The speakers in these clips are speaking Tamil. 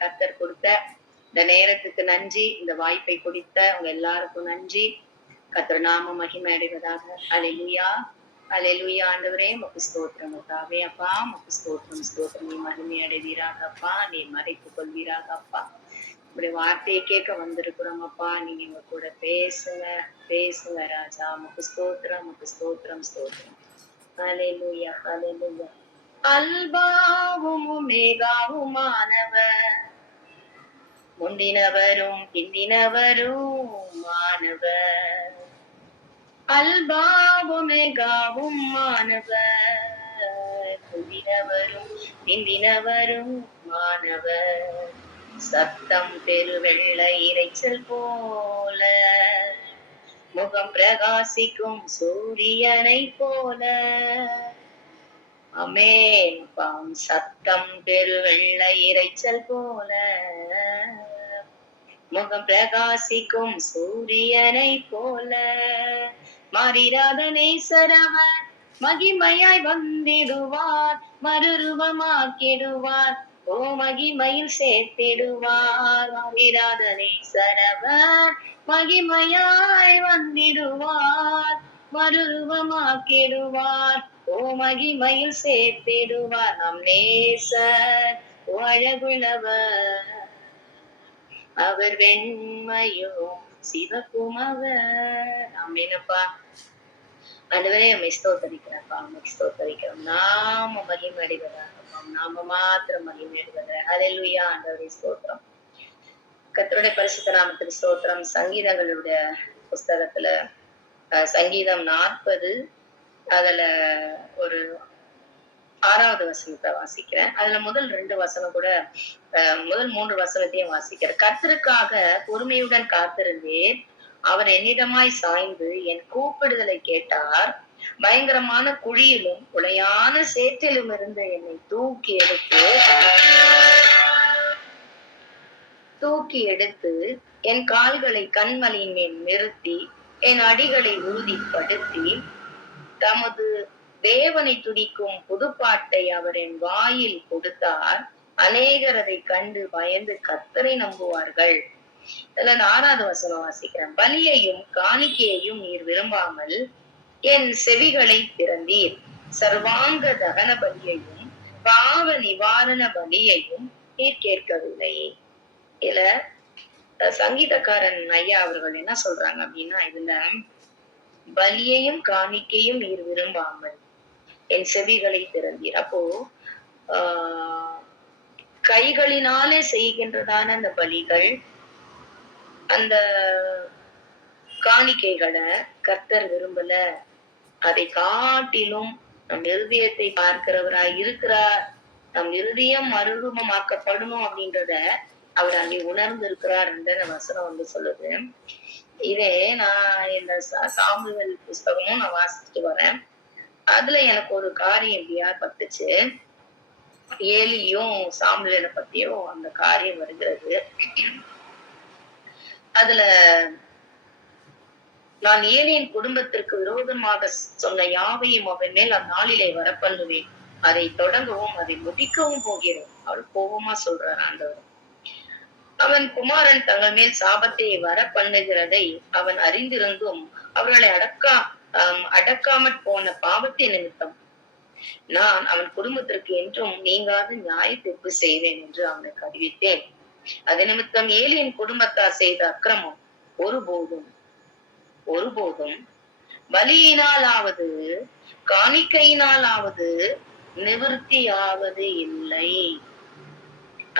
கர்த்தர் கொடுத்த இந்த நேரத்துக்கு நன்றி. இந்த வாய்ப்பை கொடுத்த உங்க எல்லாருக்கும் நன்றி. கர்த்தர் நாம மகிமை அடைவதாக. அல்லேலூயா, அல்லேலூயா. ஆண்டவரே உமக்கு ஸ்தோத்திரம் கர்த்தாவே. அப்பா உமக்கு ஸ்தோத்திரம், ஸ்தோத்திரம். நீ மகிமை அடைவீராக அப்பா, நீ மறைத்துக் கொள்வீராக அப்பா. உங்களுடைய வார்த்தையை கேட்க வந்திருக்கிறோம் அப்பா. நீங்க எங்க கூட பேசுங்க, பேசுங்க ராஜா. உமக்கு ஸ்தோத்திரம், உமக்கு ஸ்தோத்திரம், ஸ்தோத்திரம். அல்லேலூயா, அல்லேலூயா. அல்பாவும் ஒமேகாவுமானவர், முந்தினவரும் பிந்தினவரும் மாணவர். அல்பாவும் ஒமேகாவும் மாணவர், முந்தினவரும் பிந்தினவரும் மாணவர். சத்தம் பெருவெள்ள இரைச்சல் போல, முகம் பிரகாசிக்கும் சூரியனை போல. ஆமென். சத்தம் பெருவெள்ள இரைச்சல் போல, முகம் பிரகாசிக்கும் சூரியனை போல. மாறிராத நேசரவர் மகிமையாய் வந்திடுவார், மறுரூபமாக்கிடுவார், ஓ மகிமையில் சேர்த்திடுவார். மாறிராத நேசரவர் மகிமையாய் வந்திடுவார், மறுரூபமாக்கிடுவார், ஓ மகிமையில் சேர்த்திடுவார். நம் நேசர் அழகுள்ளவர், அவர் வெண்மையும் சிவப்பும் அவர். ஆமெனப்பா. ஆண்டவரே உம்மை ஸ்தோத்தரிக்கிறேன்ப்பா, உம்மை ஸ்தோத்தரிக்கிறோம். நாம மகிமை அடைவதாக, நாம மாத்திரம் மகிமை அடைவதாக. ஹல்லேலூயா. ஆண்டவரே ஸ்தோத்திரம். கர்த்தருடைய பரிசுத்த நாமத்துக்கு ஸ்தோத்திரம். சங்கீதங்களுடைய புஸ்தகத்துல சங்கீதம் 40 அதுல ஒரு 6வது வசனத்தை வாசிக்கிறேன். அதுல முதல் 2 வசனம் கூட முதல் 3 வசனத்தையும் வாசிக்கிறேன். கர்த்தருக்காக பொறுமையுடன் காத்திருந்தேன், அவர் என்னிடமாய் சாய்ந்து என் கூப்பிடுதலை கேட்டார். பயங்கரமான குழியிலும் உளையான சேற்றிலும் இருந்து என்னை தூக்கி எடுத்து என் கால்களை கண்மலையின் மேல் நிறுத்தி என் அடிகளை உறுதிப்படுத்தி, தமது தேவனை துதிக்கும் புதுப்பாட்டை அவர் என் வாயில் கொடுத்தார். அநேகர் அதை கண்டு பயந்து கர்த்தரை நம்புவார்கள். இதுல 6வது வசனம் வாசிக்கிறேன். பலியையும் காணிக்கையையும் நீர் விரும்பாமல் என் செவிகளை திறந்தீர். சர்வாங்க தகன பலியையும் பாவ நிவாரண பலியையும் நீர் கேட்கவில்லை. இதுல சங்கீதக்காரன் ஐயா அவர்கள் என்ன சொல்றாங்க அப்படின்னா, இதுல பலியையும் காணிக்கையும் நீர் விரும்பாமல் என் செவிகளை திறந்தீர். அப்போ கைகளினாலே செய்கின்றதான அந்த பலிகள், அந்த காணிக்கைகளை கர்த்தர் விரும்பல. அதை காட்டிலும் நம் இருதயத்தை பார்க்கிறவராய் இருக்கிறார். நம் இருதயம் மறுரூபமாக்கப்படணும் அப்படின்றத அவர் அங்கே உணர்ந்து இருக்கிறார் என்ற வசனம் சொல்லுது. இதே நான் இந்த சாமுவேல் புஸ்தகமும் நான் வாசிச்சுட்டு வரேன். அதுல எனக்கு ஒரு காரியம் எப்படியா பட்டுச்சு. ஏலியும் சாமுவேலை பத்தியும் அந்த காரியம் வருகிறது. அதுல நான் ஏலியின் குடும்பத்திற்கு விரோதமாக சொன்ன யாவையும் அவன் மேல் அந்நாளிலே வரப்பண்ணுவேன், அதை தொடங்கவும் அதை முடிக்கவும் போகிறேன். அவள் கோபமா சொல்றார் ஆண்டவர். அவன் குமாரன் தங்கள் மேல் சாபத்தை வர பண்ணுகிறதை அவன் அறிந்திருந்தும் அவர்களை அடக்காமற் போன பாவத்தை நிமித்தம் நான் அவன் குடும்பத்திற்கு என்றும் நீங்காத நியாய தீர்ப்பு செய்வேன் என்று அவனுக்கு அறிவித்தேன். அது நிமித்தம் ஏலியின் குடும்பத்தார் செய்த அக்கிரமம் ஒருபோதும் பலியினாலாவது காணிக்கையினாலாவது நிவர்த்தியாவது இல்லை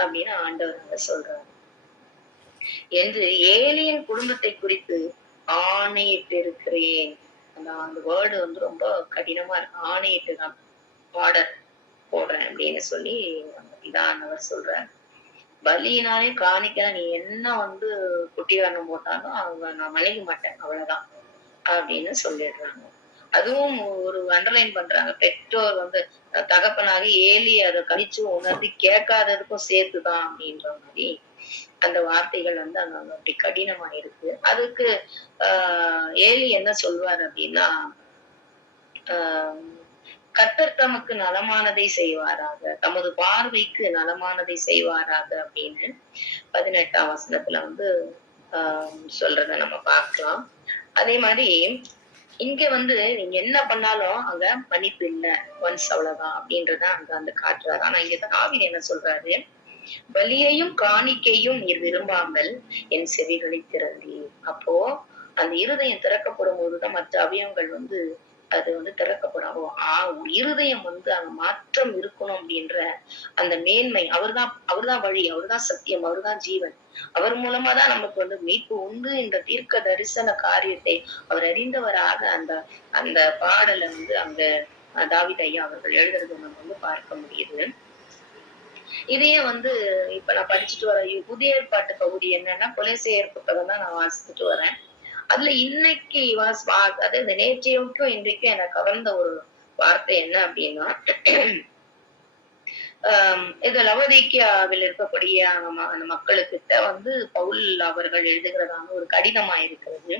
அப்படின்னு ஆண்டவர் சொல்றார் என்று ஏலியின் குடும்பத்தை குறித்து ஆணையிட்டு இருக்கிறேன். அந்த வேர்டு ரொம்ப கடினமா இருக்கு. ஆணையிட்டு நான் ஆர்டர் போடுறேன் அப்படின்னு சொல்லி இதானவர் சொல்றார். பலியினாலே காணிக்கலாம், நீ என்ன குட்டி வர்ணம் போட்டாலும் அவங்க நான் மன்னிக்க மாட்டேன், அவ்வளவுதான் அப்படின்னு சொல்லிடுறாங்க. அதுவும் ஒரு அண்டர்லைன் பண்றாங்க. பெற்றோர் தகப்பனாக ஏலி அதை கழிச்சு உணர்ந்து கேட்காததுக்கும் சேர்த்துதான் அப்படின்ற மாதிரி அந்த வார்த்தைகள் அங்க அப்படி கடினமா இருக்கு. அதுக்கு ஏலி என்ன சொல்வார் அப்படின்னா, கர்த்தர் தமக்கு நலமானதை செய்வாராக, தமது பார்வைக்கு நலமானதை செய்வாராக அப்படின்னு 18ஆம் வசனத்துல வந்து சொல்றத நம்ம பார்க்கலாம். அதே மாதிரி இங்க வந்து நீங்க என்ன பண்ணாலும் அங்க மன்னிப்பு இல்ல, ஒன்ஸ் அவ்வளவுதான் அப்படின்றத அங்க அந்த காட்டுறாரு. ஆனா இங்க தாவீது என்ன சொல்றாரு, பலியையும் காணிக்கையும் நீர் விரும்பாமல் என் செவிகளை திறந்தீர். அப்போ அந்த இருதயம் திறக்கப்படும் போதுதான் மற்ற அவயவங்கள் வந்து அது வந்து திறக்கப்படும். இருதயம் வந்து அங்க மாற்றம் இருக்கணும் அப்படின்ற அந்த மேன்மை, அவர்தான் வழி, அவர்தான் சத்தியம், அவர்தான் ஜீவன். அவர் மூலமா தான் நமக்கு வந்து மீட்பு உண்டு என்ற தீர்க்க தரிசன காரியத்தை அவர் அறிந்தவராக அந்த அந்த பாடலை வந்து அங்க தாவீது ஐயா அவர்கள் எழுதுறது நம்ம வந்து பார்க்க முடியுது. இதையே வந்து இப்ப நான் படிச்சுட்டு வர புதிய ஏற்பாட்டு பகுதி என்னன்னா கொலேசையர் புத்தகம் தான் நான் வாசிச்சுட்டு வரேன். அதுல இன்னைக்கு அதாவது நேற்றைக்கும் இன்றைக்கும் எனக்கு கவர்ந்த ஒரு வார்த்தை என்ன அப்படின்னா, இது லவோதிக்கேயாவில் இருக்கக்கூடிய அந்த மக்களுக்கிட்ட வந்து பவுல் அவர்கள் எழுதுகிறதான ஒரு கடிதமா இருக்கிறது.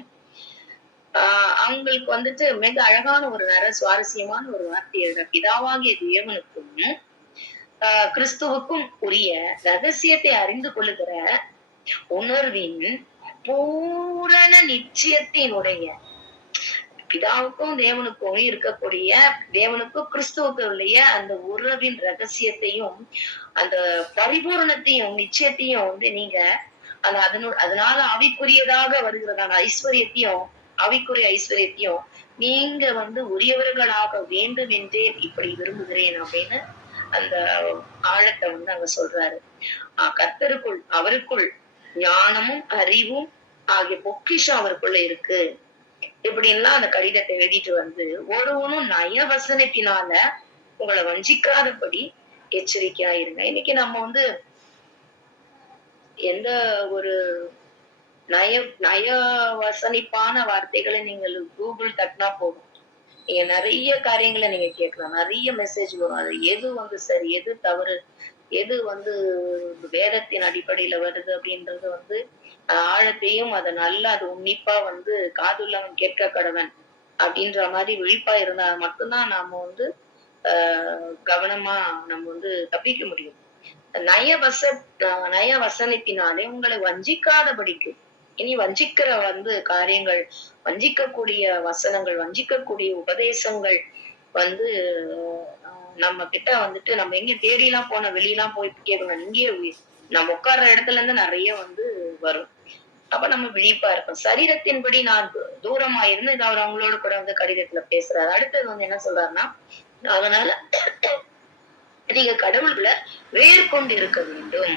அவங்களுக்கு வந்துட்டு மிக அழகான ஒரு சுவாரஸ்யமான ஒரு வார்த்தை எழுதுற, பிதாவாகிய தேவனுக்கும் கிறிஸ்துவுக்கும் உரிய ரகசியத்தை அறிந்து கொள்ளுகிற உணர்வின் பூரண நிச்சயத்தினுடைய, பிதாவுக்கும் தேவனுக்கும் இருக்கக்கூடிய, தேவனுக்கும் கிறிஸ்துவுக்குரிய அந்த உறவின் ரகசியத்தையும் அந்த பரிபூரணத்தையும் நிச்சயத்தையும் வந்து நீங்க அதனால ஆவிக்குரியதாக வருகிறதான ஐஸ்வர்யத்தையும், ஆவிக்குரிய ஐஸ்வர்யத்தையும் நீங்க வந்து உரியவர்களாக வேண்டும் என்றே இப்படி விரும்புகிறேன் அப்படின்னு அந்த ஆழத்தை வந்து அங்க சொல்றாரு. கர்த்தருக்குள், அவருக்குள் ஞானமும் அறிவும் ஆகிய பொக்கிஷம் அவருக்குள்ள இருக்கு. இப்படின்லாம் அந்த கடிதத்தை எழுதிட்டு வந்து, ஒருவனும் நயவசனத்தினால உங்களை வஞ்சிக்காதபடி எச்சரிக்கையா இருங்க. இன்னைக்கு நம்ம வந்து எந்த ஒரு நயவசனிப்பான வார்த்தைகளை நீங்கள் கூகுள் தட்டினா போதும். நீங்க நிறைய காரியங்களை நீங்க கேட்கலாம். நிறைய மெசேஜ் வரும். அது எது வந்து சரி, எது தவறு, எது வந்து வேதத்தின் அடிப்படையில வருது அப்படின்றது வந்து ஆழத்தையும் அதை நல்லா அது உன்னிப்பா வந்து காதுள்ளவன் கேட்க கடவன் அப்படின்ற மாதிரி விழிப்பா இருந்தா மட்டும்தான் நாம வந்து கவனமா நம்ம வந்து தப்பிக்க முடியும். நயவச நயவசனத்தினாலே உங்களை வஞ்சிக்காதபடிக்கு, இனி வஞ்சிக்கிற வந்து காரியங்கள், வஞ்சிக்கக்கூடிய வசனங்கள், வஞ்சிக்கக்கூடிய உபதேசங்கள் வந்து நம்ம கிட்ட வந்துட்டு நம்ம எங்க தேடிலாம் போன வெளியெல்லாம் போய் கேட்கணும். இங்கேயே நம்ம உட்கார்ற இடத்துல இருந்து நிறைய வந்து வரும். அப்ப நம்ம விழிப்பா இருக்கோம். சரீரத்தின்படி நான் தூரமா இருந்து இது அவர் அவங்களோட கூட வந்து கடிதத்துல பேசுறாரு. அடுத்தது வந்து என்ன சொல்றாருன்னா, அதனால நீங்க கடவுள்களை வேர்கொண்டு இருக்க வேண்டும்.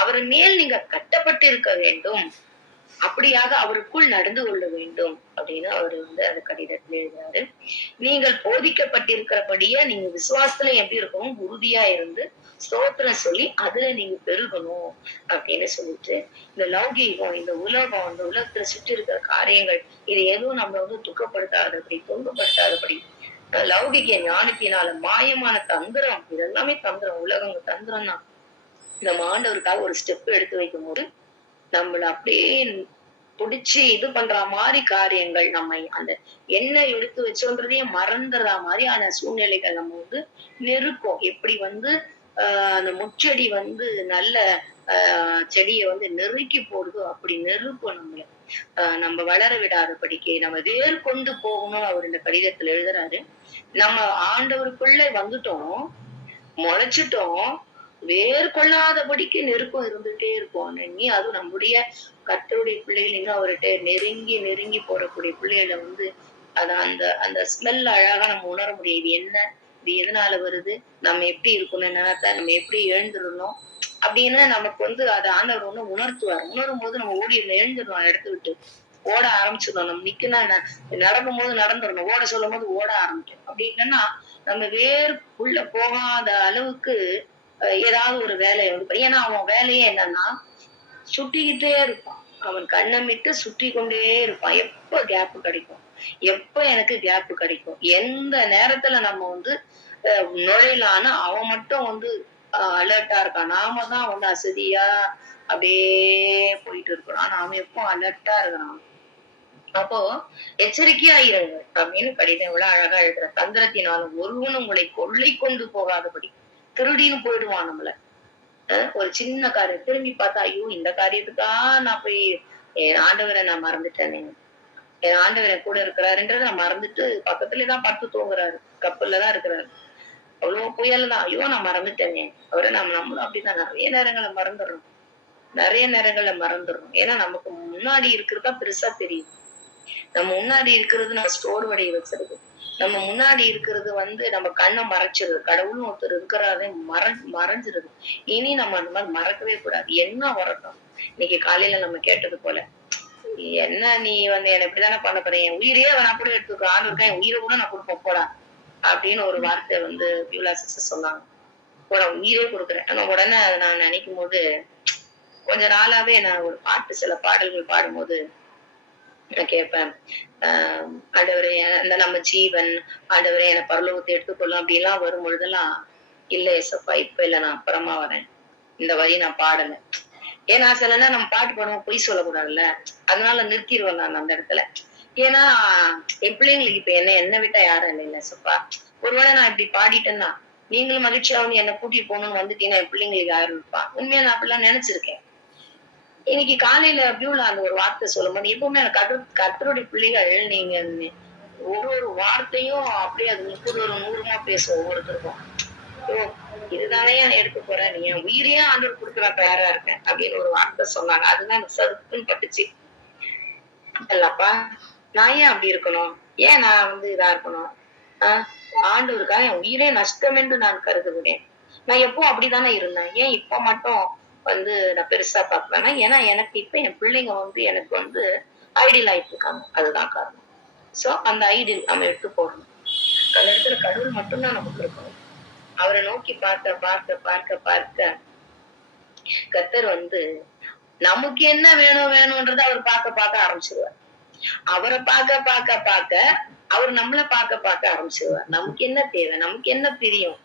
அவர் மேல் நீங்க கட்டப்பட்டு இருக்க வேண்டும். அப்படியாக அவருக்குள் நடந்து கொள்ள வேண்டும் அப்படின்னு அவரு வந்து அந்த கடிதத்துல எழுதுறாரு. நீங்கள் போதிக்கப்பட்டிருக்கிறபடியே நீங்க விசுவாசத்துல எப்படி இருக்கணும், உறுதியா இருந்து ஸ்தோத்திரம் சொல்லி அதுல நீங்க பெருகணும் அப்படின்னு சொல்லிட்டு, இந்த லௌகீகம், இந்த உலகம், இந்த உலகத்துல சுற்றி இருக்கிற காரியங்கள் இது எதுவும் நம்ம வந்து துக்கப்படுத்தாதபடி, துன்பப்படுத்தாதபடி, லௌகிக ஞானத்தினால மாயமான தந்திரம், இதெல்லாமே தந்திரம், உலகம் தந்திரம் தான். நம்ம ஆண்டவருக்காக ஒரு ஸ்டெப் எடுத்து வைக்கும் போது நம்மள அப்படியே புடிச்சு இது பண்ற மாதிரி காரியங்கள், நம்ம அந்த என்ன எடுத்து வச்சோன்றதையே மறந்துடுற மாதிரியான சூழ்நிலைகள் நம்ம வந்து நெருக்கும். எப்படி வந்து அந்த முச்செடி வந்து நல்ல செடியை வந்து நெருக்கி போடுதோ அப்படி நெருக்கும் நம்மள. நம்ம வளர விடாதபடிக்கு நம்ம வேர் கொண்டு போகணும் அவர் இந்த கடிதத்துல எழுதுறாரு. நம்ம ஆண்டவருக்குள்ள வந்துட்டோம், முளைச்சிட்டோம், வேர் கொள்ளாதபடிக்கு நெருக்கம் இருந்துட்டே இருக்கும். நீ அதுவும் நம்முடைய கர்த்தருடைய பிள்ளைகள் இன்னும் அவர்கிட்ட நெருங்கி நெருங்கி போறக்கூடிய பிள்ளைகளை வந்து அந்த அந்த ஸ்மெல் அழகா நம்ம உணர முடியும். இது என்ன, இது எதனால வருது, நம்ம எப்படி இருக்கணும், நினைத்தா நம்ம எப்படி எழுந்துடணும் அப்படின்னு நமக்கு வந்து அதை ஆண்டவர் ஒண்ணு உணர்த்துவார். உணரும் போது நம்ம எழுந்துடுவோம், எடுத்து விட்டு ஓட ஆரம்பிச்சிடணும். நம்ம நிக்கனா நடக்கும் போது நடந்துடணும், ஓட சொல்லும் போது ஓட ஆரம்பிக்கும். அப்படி இல்லைன்னா நம்ம உள்ள போகாத அளவுக்கு ஏதாவது ஒரு வேலையை வந்து, ஏன்னா அவன் வேலையே என்னன்னா சுட்டிக்கிட்டே இருப்பான். அவன் கண்ணமிட்டு சுற்றி கொண்டே இருப்பான். எப்ப கேப் கிடைக்கும், எப்ப எனக்கு கேப் கிடைக்கும், எந்த நேரத்துல நம்ம வந்து நுழையலான்னு அவன் மட்டும் வந்து அலர்ட்டா இருக்கான். நாம தான் வந்து அசதியா அப்படியே போயிட்டு இருக்கிறோம். ஆனா அவன் எப்போ அலர்ட்டா இருக்கிறான். அப்போ எச்சரிக்கையா இருங்க அப்படின்னு கடிதம் எவ்வளவு அழகா எழுதுற. தந்திரத்தினாலும் ஒருவன் உங்களை கொள்ளை கொண்டு போகாதபடி. திருடின்னு போயிடுவான் நம்மள. ஒரு சின்ன காரியம் திரும்பி பார்த்தா ஐயோ இந்த காரியத்துக்கா நான் போய் என் ஆண்டவரை நான் மறந்துட்டேனே, என் ஆண்டவர் என் கூட இருக்கிறாருன்றத நான் மறந்துட்டு பக்கத்துலதான் படுத்து தூங்குறாரு, கப்பல்லதான் இருக்கிறாரு. அவ்வளவு புயல் தான், ஐயோ நான் மறந்துட்டேனே அவரை. நம்மளும் அப்படிதான் நிறைய நேரங்களை மறந்துடுறோம், நிறைய நேரங்கள்ல மறந்துடுறோம். ஏன்னா நமக்கு முன்னாடி இருக்கிறதா பெருசா தெரியும். நம்ம முன்னாடி இருக்கிறது நம்ம ஸ்டோர் வடைய வச்சிருது. நம்ம முன்னாடி இருக்கிறது நம்ம கண்ணை மறைச்சிருது. கடவுள்னு ஒருத்தர் இருக்கிறாரே மறைஞ்சிருது. இனி நம்ம அந்த மாதிரி மறக்கவே கூடாது. என்ன வரட்டும். இன்னைக்கு காலையில நம்ம கேட்டது போல, என்ன நீ என்ன இப்படிதானே பண்ண போற, என் உயிரையே நான் கூட எடுத்துக்கோ, ஆண்டு இருக்கா என் உயிரை கூட நான் கொடுப்பேன் போடா அப்படின்னு ஒரு வார்த்தை பியூலா சிஸ்டர் சொன்னாங்க. போட உயிரே கொடுக்குறேன். ஆனா உடனே நான் நினைக்கும் போது கொஞ்ச நாளாவே நான் ஒரு பாட்டு சில பாடல்கள் பாடும்போது நான் கேட்பேன். ஆண்டவரே அந்த நம்ம ஜீவன், ஆண்டவரே என்னை பரலோகத்தை எடுத்துக்கொள்ளும் அப்படி எல்லாம் வரும் பொழுதெல்லாம், இல்ல ஏசப்பா இப்ப இல்ல நான் அப்புறமா வரேன், இந்த வரி நான் பாடல. ஏன்னா சில நேரம் நம்ம பாட்டு பாடுவோம் பொய் சொல்லக்கூடாதுல்ல, அதனால நிறுத்திடுவேன் நான் அந்த இடத்துல. ஏன்னா என் பிள்ளைங்களுக்கு இப்ப என்ன விட்டா யாரும் இல்லை ஏசப்பா. ஒருவேளை நான் இப்படி பாடிட்டேன்னா நீங்களும் மகிழ்ச்சியா வந்து என்னை கூட்டிட்டு போகணும்னு வந்துட்டீங்கன்னா என் பிள்ளைங்களுக்கு யாரும் இருப்பா. உண்மையா நான் அப்படிலாம் நினைச்சிருக்கேன். இன்னைக்கு காலையில வியூல அந்த ஒரு வார்த்தை சொல்லும்போது எப்பவுமே கர்த்தருடைய பிள்ளைகள் நீங்க ஒரு வார்த்தையும் அப்படியே அது 30 ஒரு 100மா பேசும் ஒவ்வொருத்தருக்கும். ஓ இதுதானே நான் எடுக்க போறேன், நீ என் உயிரையே ஆண்டவர் கொடுக்குற தயாரா இருக்கேன் அப்படின்னு ஒரு வார்த்தை சொன்னாங்க. அதுதான் எனக்கு சருக்குன்னு பட்டுச்சு. இல்லப்பா நான் ஏன் அப்படி இருக்கணும், ஏன் நான் இதா இருக்கணும். ஆண்டவருக்காக என் உயிரே நஷ்டம் என்று நான் கருதுகிறேன். நான் எப்போ அப்படித்தானே இருந்தேன், ஏன் இப்ப மட்டும் நான் பெருசா பாக்குறேன்னா, ஏன்னா எனக்கு இப்ப என் பிள்ளைங்க எனக்கு ஐடியல் ஆயிட்டு இருக்காங்க. அதுதான் காரணம். சோ அந்த ஐடியல் நம்ம எடுத்து போடணும். அந்த இடத்துல கடவுள் மட்டும்தான் நமக்கு இருக்கணும். அவரை நோக்கி பார்க்க பார்க்க பார்க்க பார்க்க கர்த்தர் நமக்கு என்ன வேணும் வேணும்ன்றத அவர் பார்க்க பார்க்க ஆரம்பிச்சிருவார். அவரை பார்க்க பார்க்க பார்க்க அவர் நம்மள பார்க்க பார்க்க ஆரம்பிச்சிருவார். நமக்கு என்ன தேவை, நமக்கு என்ன பிரியம்,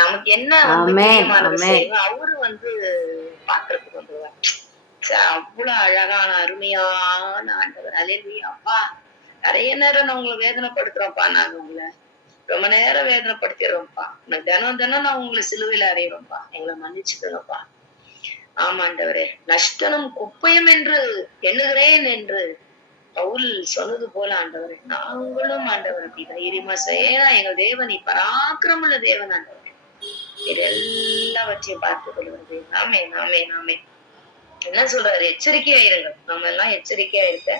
நமக்கு என்ன பிரியமானது செய்வோம் அவரு பாக்குறதுக்கு வந்துருவார். அவ்வளவு அழகான அருமையான ஆண்டவர். அல்லேலூயா. அப்பா நிறைய நேரம் நான் உங்களை வேதனைப்படுத்துறோம்ப்பா, நாங்க உங்களை ரொம்ப நேரம் வேதனைப்படுத்திடுறோம்ப்பா. தினம் தினம் நான் உங்களை சிலுவையில அறையிறோம்ப்பா, எங்களை மன்னிச்சுக்கணும்ப்பா. ஆமாண்டவரே, நஷ்டனும் குப்பையும் என்று எண்ணுகிறேன் என்று பவுல் சொன்னது போல ஆண்டவரே, நாங்களும் ஆண்டவர் அப்படி தைரியமா செய்யறா. எங்கள் தேவன் பராக்கிரமுள்ள தேவன் ஆண்டவர், இது எல்லாவற்றையும் பார்த்துக் கொள்வது. நாமே நாமே நாமே என்ன சொல்றாரு, எச்சரிக்கையா இருங்க. நம்ம எல்லாம் எச்சரிக்கையா இருக்க,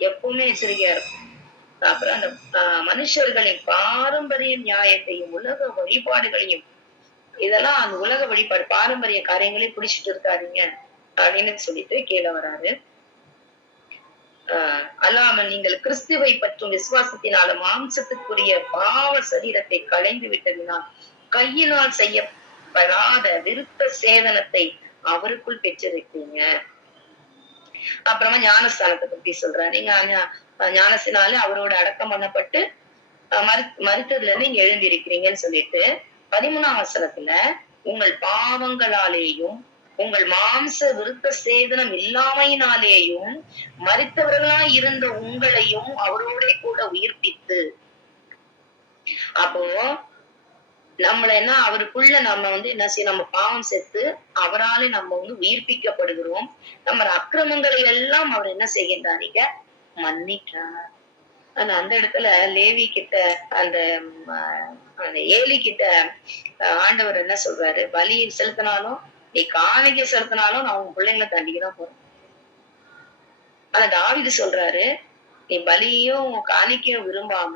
எப்பவுமே எச்சரிக்கையா இருக்கும். அப்புறம் அந்த மனுஷர்களின் பாரம்பரிய நியாயத்தையும் உலக வழிபாடுகளையும், இதெல்லாம் அந்த உலக வழிபாடு பாரம்பரிய காரியங்களையும் பிடிச்சிட்டு இருக்காதீங்க அப்படின்னு சொல்லிட்டு கீழே வராரு. அல்லாமல் நீங்கள் கிறிஸ்துவை பற்றும் விசுவாசத்தினால மாம்சத்துக்குரிய பாவ சரீரத்தை களைந்து விட்டதினால் கையினால் செய்யப்படாத விருத்த சேதனத்தை அவருக்குள் பெற்றிருக்கீங்க. அப்புறமா ஞானஸ்தானத்தை பத்தி சொல்ற. நீங்க ஞானத்தினால அவரோட அடக்கம் பண்ணப்பட்டு மருத்துவத்துல இருந்து நீங்க எழுந்திருக்கிறீங்கன்னு சொல்லிட்டு 13ஆம் வசனத்துல உங்கள் பாவங்களாலேயும் உங்கள் மாம்ச விருத்த சேதனம் இல்லாமையினாலேயும் மரித்தவர்களாய் இருந்த உங்களையும் அவரோட கூட உயிர்ப்பித்து. அப்போ நம்மள அவருக்குள்ள நம்ம என்ன செய்ய, நம்ம பாவம் செத்து அவராலே நம்ம உயிர்ப்பிக்கப்படுகிறோம். நம்ம அக்கிரமங்களை எல்லாம் அவர் என்ன செய்கின்றார், மன்னிக்கிறார். அந்த இடத்துல லேவி கிட்ட அந்த ஏலி கிட்ட ஆண்டவர் என்ன சொல்றாரு, பலி செலுத்தினாலும் நீ காணிக்கை செலுத்தினாலும் நான் உன் பிள்ளைங்களை தண்டிக்கதான் போறேன். ஆனா தாவீது சொல்றாரு, நீ பலியும் காணிக்கையும் விரும்பாம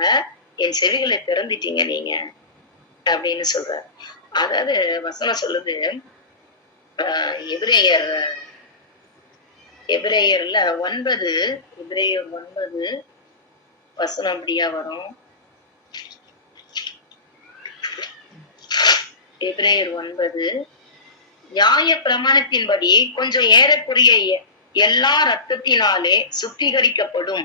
என் செவிகளை திறந்துட்டீங்க நீங்க அப்படின்னு சொல்றாரு. அதாவது வசனம் சொல்லுது, எபிரேயர்ல 9 எபிரேயர் 9 வசனம் அப்படியா வரும். எபிரேயர் 9 நியாய பிரமாணத்தின்படி கொஞ்சம் ஏறக்குரிய எல்லா ரத்தத்தினாலே சுத்திகரிக்கப்படும்,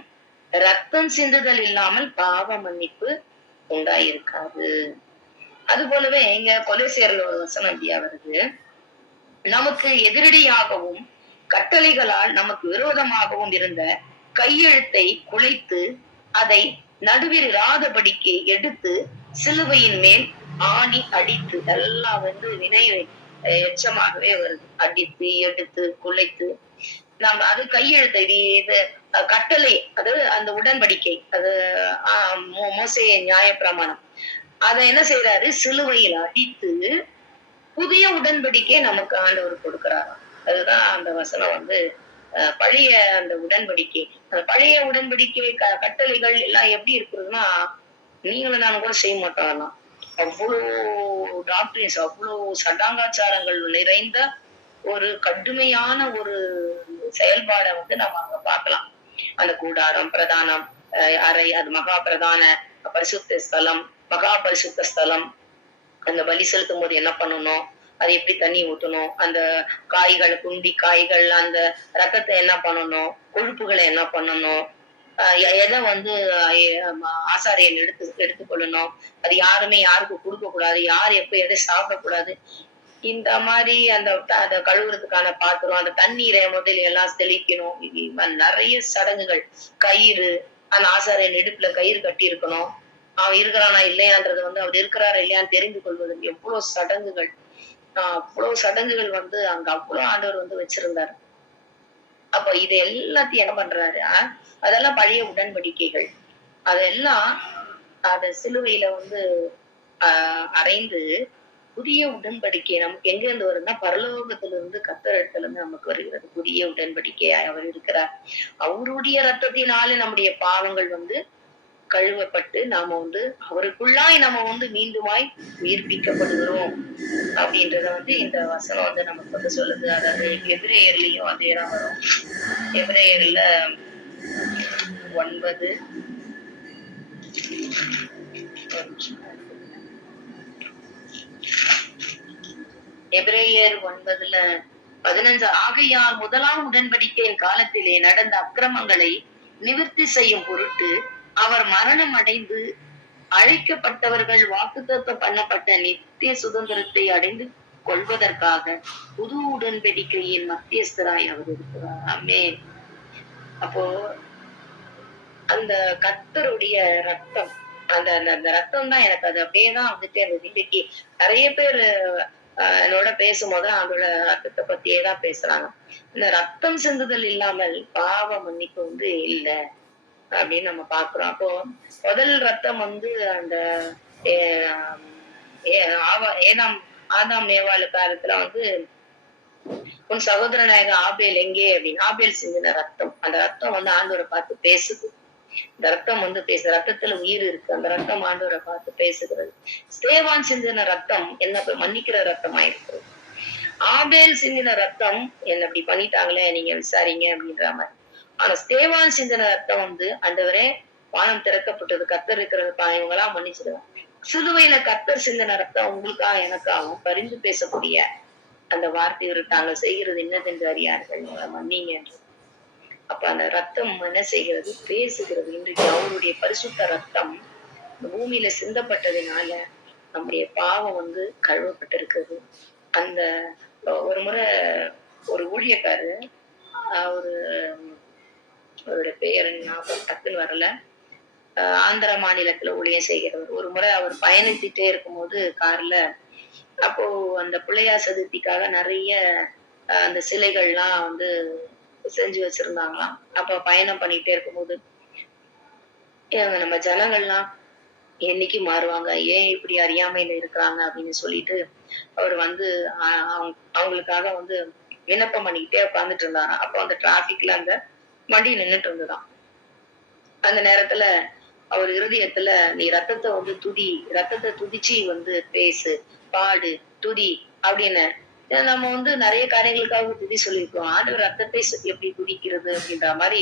ரத்தம் சிந்துதல் இல்லாமல் பாவ மன்னிப்பு உண்டாயிருக்காது. அது போலவே இங்க கொலோசியர்ல ஒரு வசனம் அப்படியா வருது, நமக்கு எதிரடியாகவும் கட்டளைகளால் நமக்கு விரோதமாகவும் இருந்த கையெழுத்தை குலைத்து அதை நடுவில் இராதபடிக்கு எடுத்து சிலுவையின் மேல் ஆணி அடித்து, எல்லாம் வினை எச்சமாகவே வருது. அடித்து எடுத்து குலைத்து நம்ம அது கையெழுத்தை இது கட்டளை, அதாவது அந்த உடன்படிக்கை, அது மோசே நியாயப்பிரமாணம், அதை என்ன செய்யறாரு, சிலுவையில் அடித்து புதிய உடன்படிக்கை நமக்கு ஆண்டவர் கொடுக்கிறாராம். அதுதான் அந்த வசனம் பழைய அந்த உடன்படிக்கை. அந்த பழைய உடன்படிக்கை கட்டளைகள் எல்லாம் எப்படி இருக்குதுன்னா, நீங்களும் நானும் கூட செய்ய மாட்டோம். அவ்வளோ டாக்டரின்ஸ், அவ்வளோ சடாங்காச்சாரங்கள் நிறைந்த ஒரு கடுமையான ஒரு செயல்பாடை நம்ம அங்க பார்க்கலாம். அந்த கூடாரம், பிரதானம், அறை, அது மகா பிரதான பரிசுத்த ஸ்தலம், மகா பரிசுத்த ஸ்தலம், அந்த பலி செலுத்தும் போது என்ன பண்ணணும், அது எப்படி தண்ணி ஊத்தணும், அந்த காய்கள், குண்டி காய்கள், அந்த ரத்தத்தை என்ன பண்ணணும், கொழுப்புகளை என்ன பண்ணணும், எதை ஆசாரியன் எடுத்துக்கொள்ளணும், அது யாருமே யாருக்கு கொடுக்க கூடாது, யார் எப்ப எதை சாப்பிடக்கூடாது, இந்த மாதிரி அந்த கழுவுறதுக்கான பாத்திரம், அந்த தண்ணீரை முதல்ல எல்லாம் தெளிக்கணும். நிறைய சடங்குகள். கயிறு, அந்த ஆசாரியன் இடுப்புல கயிறு கட்டி இருக்கணும். அவன் இருக்கிறானா இல்லையான்றது அவர் இருக்கிறாரா இல்லையான்னு தெரிந்து கொள்வது எவ்வளவு சடங்குகள். அவ்வளவு சடங்குகள் அங்க அவ்வளவு ஆண்டவர் வச்சிருந்தாரு. அப்ப இது எல்லாத்தையும் என்ன பண்றாரு, அதெல்லாம் பழைய உடன்படிக்கைகள். அதெல்லாம் அத சிலுவையில அறைந்து புதிய உடன்படிக்கை நமக்கு எங்க இருந்து வருதுன்னா, பரலோகத்திலிருந்து கர்த்தர் இடத்துல இருந்து நமக்கு வருகிறது. புதிய உடன்படிக்கையாய் அவர் இருக்கிறார். அவருடைய ரத்தத்தினாலே நம்முடைய பாவங்கள் கழுவப்பட்டு நாம அவருக்குள்ளாய் நம்ம மீண்டுமாய் உயிர்ப்பிக்கப்படுகிறோம் அப்படின்றத இந்த வசனம் நமக்கு சொல்லுது. அதாவது எபிரேயர்லயும் அதேதான் வரும். எபிரேயர்ல 9 எபிரேயர் 9:15, ஆகையால் முதலாம் உடன்படிக்கையின் காலத்திலே நடந்த அக்கிரமங்களை நிவர்த்தி செய்யும் பொருட்டு அவர் மரணம் அடைந்து அழைக்கப்பட்டவர்கள் வாக்குத்தத்தம் பண்ணப்பட்ட நித்திய சுதந்திரத்தை அடைந்து கொள்வதற்காக புது உடன்படிக்கையின் மத்தியஸ்தராய் அவர் இருக்கிறார். ஆமென். அப்போ அந்த கர்த்தருடைய ரத்தம், அந்த ரத்தம் தான் எனக்கு அது அப்படியேதான் அந்த இன்னைக்கு நிறைய பேர் என்னோட பேசும்போது அதோட ரத்தத்தை பத்தியேதான் பேசுறாங்க. இந்த ரத்தம் சிந்துதல் இல்லாமல் பாவ மன்னிப்பு இல்லை அப்படின்னு நம்ம பாக்குறோம். அப்போ முதல் ரத்தம் அந்த ஆதாம் ஏவாளு காலத்துல உன் சகோதரனாக ஆபேல் எங்கே அப்படின்னு ஆபேல் சிந்தின ரத்தம், அந்த ரத்தம் ஆண்டவரை பார்த்து பேசுது. இந்த ரத்தம் பேசுது. ரத்தத்துல உயிர் இருக்கு. அந்த ரத்தம் ஆண்டவரை பார்த்து பேசுகிறது. ஸ்தேவான் சிந்தின ரத்தம் என்ன மன்னிக்கிற ரத்தமா இருக்கிறது. ஆபேல் சிந்தின ரத்தம் என்ன இப்படி பண்ணிட்டாங்களே, நீங்க விசாரிங்க அப்படின்ற மாதிரி. ஆனா ஸ்தேவான் சிந்தின ரத்தம் ஆண்டவரே வானம் திறக்கப்பட்டது, கர்த்தர் இருக்கிறதுப்பா, இவங்கெல்லாம் மன்னிச்சிடுவாங்க. சிலுவையில கர்த்தர் சிந்தின ரத்தம் உங்களுக்காக எனக்காகவும் பரிந்து பேசக்கூடிய அந்த வார்த்தை தாங்கள் செய்கிறது என்னதென்று அறியார்கள், மன்னிங்க என்று. அப்ப அந்த ரத்தம் என்ன செய்கிறது, பேசுகிறது. இன்றைக்கு அவருடைய பரிசுத்த ரத்தம் பூமியில சிந்தப்பட்டதுனால நம்முடைய பாவம் கழுவப்பட்டிருக்கிறது. அந்த ஒரு முறை ஒரு ஊழியக்காரு, அவருடைய பெயர் ஞாபகம் டக்குன்னு வரல, ஆந்திர மாநிலத்துல ஊழியம் செய்கிறவர். ஒரு முறை அவர் பயணிச்சுட்டே இருக்கும்போது கார்ல, அப்போ அந்த பிள்ளையார் சதுர்த்திக்காக நிறைய அந்த சிலைகள்லாம் செஞ்சு வச்சிருந்தாங்களாம். அப்ப பயணம் பண்ணிட்டே இருக்கும்போது நம்ம ஜனங்கள்லாம் என்னைக்கு மாறுவாங்க, ஏன் இப்படி அறியாமையில இருக்கிறாங்க அப்படின்னு சொல்லிட்டு அவர் அவங்களுக்காக விண்ணப்பம் பண்ணிக்கிட்டே உட்கார்ந்துட்டு இருந்தாராம். அப்போ அந்த டிராபிக்ல அந்த வண்டி நின்னுட்டு இருந்ததாம். அந்த நேரத்துல அவர் இருதயத்துல, நீ ரத்தத்தை துதி, ரத்தத்தை துதிச்சு பேசு, பாடு, துதி அப்படின்னு. நம்ம நிறைய காரியங்களுக்காக துதி சொல்லியிருக்கோம். ஆண்டவர் ரத்தத்தை எப்படி துதிக்கிறது அப்படின்ற மாதிரி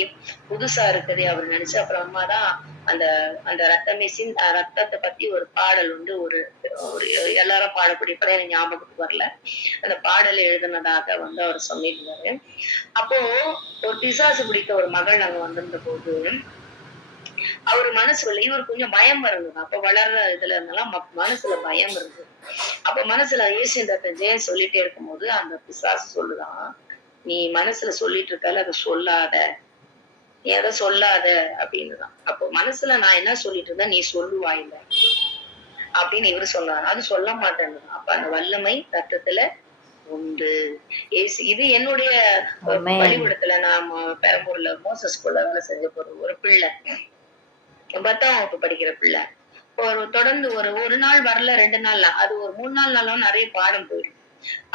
புதுசா இருக்குதே அவர் நினைச்சு, அப்புறமாதான் அந்த அந்த ரத்தத்தை பத்தி ஒரு பாடல் ஒரு எல்லாரும் பாடக்கூடிய படம் எனக்கு ஞாபகத்துக்கு வரல. அந்த பாடலை எழுதினதாக அவர் சொல்லியிருந்தாரு. அப்போ ஒரு பிசாசு பிடித்த ஒரு மகள் அங்க வந்திருந்த போது அவரு மனசுல இவர் கொஞ்சம் பயம் இருந்தது. அப்ப வளர்ற இதுல இருந்தாலும் மனசுல பயம் இருந்தது. அப்ப மனசுல இயேசுவின் ரத்தம் ஜெயம் சொல்லிட்டே இருக்கும்போது அந்த பிசாசு சொல்லுதான், நீ மனசுல சொல்லிட்டு இருக்கால, அதை சொல்லாத, நீ அதை சொல்லாத அப்படின்னுதான். அப்போ மனசுல நான் என்ன சொல்லிட்டு இருந்தேன், நீ சொல்லுவாயில்ல அப்படின்னு இவரு சொன்னாரு. அது சொல்ல மாட்டேன். அப்ப அந்த வல்லமை ரத்தத்துல உண்டு. இது என்னுடைய பள்ளிக்கூடத்துல நான் பெரம்பூர்ல மோசஸ் ஸ்கூல்ல வேலை செஞ்ச ஒரு பிள்ளை, 10ஆம் வகுப்பு படிக்கிற பிள்ளை. ஒரு தொடர்ந்து ஒரு நாள் வரல, 2 நாள், அது ஒரு 3 நாள்னாலும் நிறைய பாடம் போயிடும்.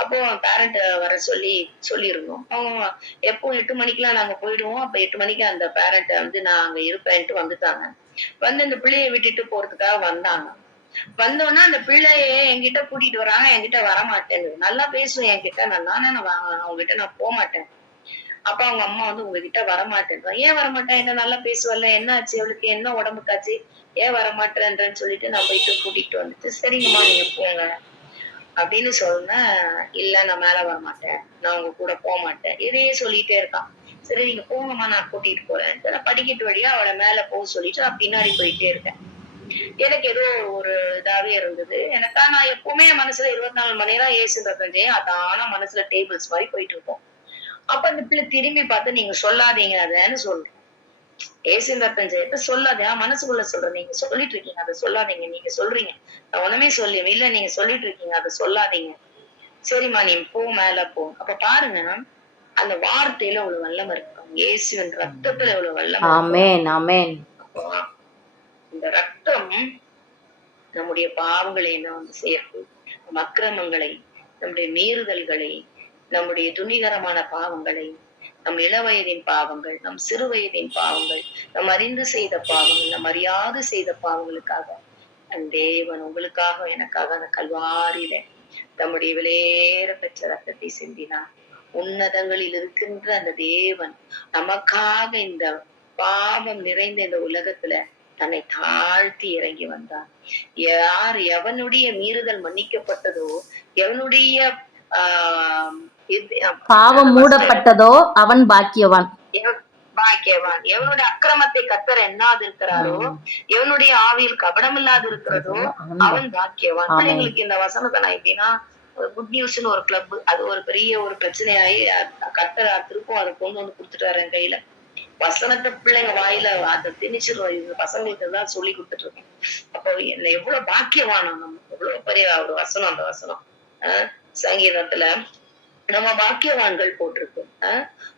அப்போ பேரண்ட் வர சொல்லியிருந்தோம். அவங்க எப்போ 8 மணிக்கெல்லாம் நாங்க போயிடுவோம். அப்ப 8 மணிக்கு அந்த பேரண்ட் வந்து நான் அங்க இருப்பேன்ட்டு வந்துட்டாங்க. வந்து அந்த பிள்ளைய விட்டுட்டு போறதுக்காக வந்தாங்க. வந்தோன்னா அந்த பிள்ளைய என்கிட்ட கூட்டிட்டு வராங்க. என்கிட்ட வரமாட்டேங்குது. நல்லா பேசும் என்கிட்ட. அவங்ககிட்ட நான் போமாட்டேன். அப்ப அவங்க அம்மா வந்து உங்ககிட்ட வரமாட்டேன்றாங்க. ஏன் வரமாட்டேன்? என்ன நல்லா பேசுவல்ல, என்ன ஆச்சு அவளுக்கு, என்ன உடம்புக்காச்சு, ஏன் வரமாட்டேன்றன்னு சொல்லிட்டு நான் போயிட்டு கூட்டிட்டு வந்துட்டு, சரிங்கம்மா நீங்க போங்க அப்படின்னு சொன்னேன். இல்ல நான் மேல வரமாட்டேன், நான் உங்க கூட போக மாட்டேன், இதையே சொல்லிட்டே இருக்கான். சரி நீங்க போங்கம்மா நான் கூட்டிட்டு போறேன். நான் படிக்கட்டு வழியா அவளை மேல போக சொல்லிட்டு நான் பின்னாடி போயிட்டே இருக்கேன். எனக்கு ஏதோ ஒரு இதாவே இருந்தது. எனக்கா நான் எப்பவுமே என் மனசுல 24 மணி நேரம் இயேசு ரத்தம் ஜெயம் அதான மனசுல டேபிள்ஸ் மாதிரி போயிட்டு இருக்கும். அப்ப அந்த பிள்ளை திரும்பி பார்த்து நீங்க சொல்லாதீங்க அதன்னு சொல்றேன். இயேசு ரத்தம் ஜெயத்தை சொல்லாதே, மனசுக்குள்ள சொல்றேன். நீங்க சொல்லிட்டு இருக்கீங்க அதை சொல்லாதீங்க. நீங்க சொல்றீங்க நான் ஒண்ணுமே சொல்லி இல்ல, நீங்க சொல்லிட்டு இருக்கீங்க அதை சொல்லாதீங்க. சரிம்மா நீ போ, மேல போ. அப்ப பாருங்க அந்த வார்த்தையில அவ்வளவு வல்லமை இருக்கு. இயேசுவின் ரத்தத்துல எவ்வளவு வல்லமை. ஆமென் ஆமென். இந்த ரத்தம் நம்முடைய பாவங்களை என்ன வந்து சேர்த்து, நம் அக்கிரமங்களை, நம்முடைய மீறுதல்களை, நம்முடைய துணிகரமான பாவங்களை, நம் இளவயதின் பாவங்கள், நம் சிறு வயதின் பாவங்கள், நம் அறிந்து செய்த பாவங்கள், நம் அறியாது செய்த பாவங்களுக்காக நம் தேவன் உங்களுக்காக எனக்காக அந்த கல்வாரியில தம்முடைய விலையேற பெற்ற ரத்தத்தை சிந்தினார். உன்னதங்களில் இருக்கின்ற அந்த தேவன் நமக்காக இந்த பாவம் நிறைந்த இந்த உலகத்துல தன்னை தாழ்த்தி இறங்கி வந்தார். எவனுடைய மீறுதல் மன்னிக்கப்பட்டதோ, எவனுடைய பாவம் மூடப்பட்டதோ அவன் பாக்கியவான். பாக்கியவான். எவனுடைய அக்கிரமத்தை கத்தர் எண்ணாது இருக்கிறாரோ, எவனுடைய ஆவியில் கபடம் இல்லாது இருக்கிறதோ அவன் பாக்கியவான். பிள்ளைங்களுக்கு இந்த வசனத்தை நான் எப்படின்னா, குட் நியூஸ்னு ஒரு கிளப், அது ஒரு பெரிய ஒரு பிரச்சனையாயி கத்தர் திருப்பும் அதை கொண்டு வந்து கொடுத்துட்டாரு என் கையில. வசனத்தை பிள்ளைங்க வாயில அதை திணிச்சிருவோம். இது பசங்களுக்கு தான் சொல்லி கொடுத்துட்டு இருக்கேன். அப்போ என்ன எவ்வளவு பாக்கியவானோ, நம்ம எவ்வளவு பெரிய ஒரு வசனம். அந்த வசனம் சங்கீதத்துல நம்ம பாக்கியவான்கள் போட்டிருக்கு.